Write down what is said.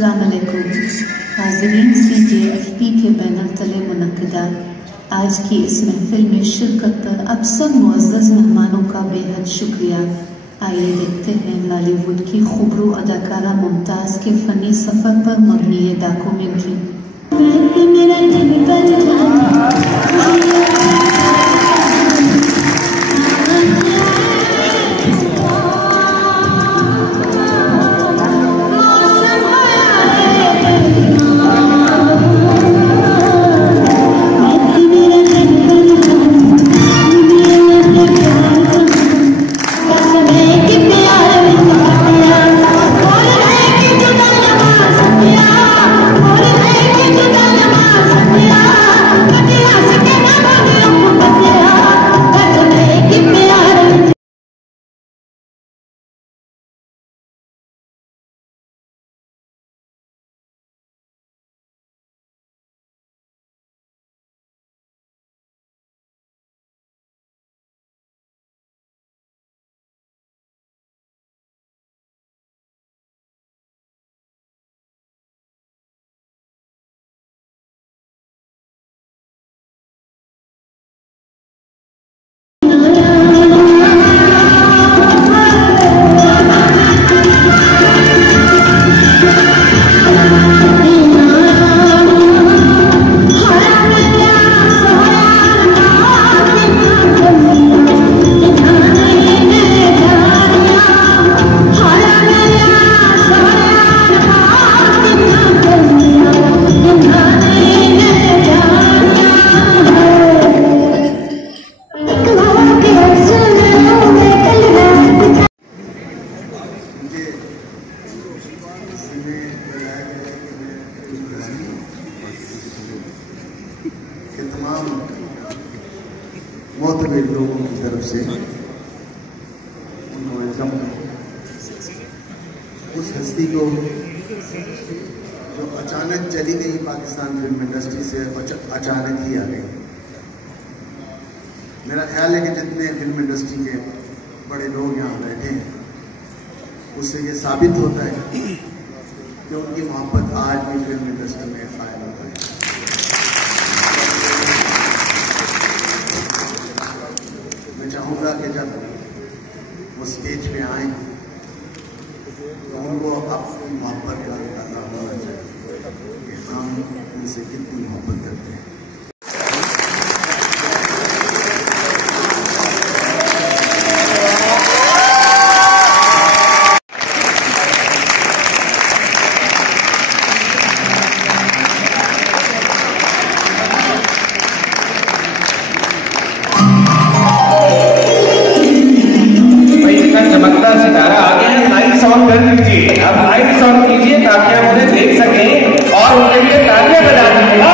अस्सलामुअलैकुम हाज़रीन, CJFP के banner तले मुनक्किदा आज की इस महफिल में शिरकत पर आप सब मुअज़्ज़ज़ मेहमानों का बेहद शुक्रिया। आइए देखते हैं बॉलीवुड की खूबरू अदाकारा मुमताज़ के फ़नी सफ़र पर मबनी डॉक्यूमेंट्री। तमाम मोतबर लोगों की तरफ से उनको वेलकम। उस हस्ती को जो अचानक चली गई पाकिस्तान फिल्म इंडस्ट्री से, अचानक ही आ गई। मेरा ख्याल है कि जितने फिल्म इंडस्ट्री के बड़े लोग यहाँ बैठे हैं उससे ये साबित होता है कि उनकी मोहब्बत आज भी फिल्म इंडस्ट्री में कायम होता है। मैं चाहूँगा कि जब वो स्टेज पे आए तो उनको अपनी मोहब्बत का अंदाजा होना चाहिए कि हम उनसे कितनी मोहब्बत करते हैं। चमकता सितारा आ गया है, लाइट्स ऑन कर दीजिए। अब लाइट्स ऑन कीजिए ताकि हम उन्हें देख सकें और उनके लिए तालियां बजा दीजिएगा।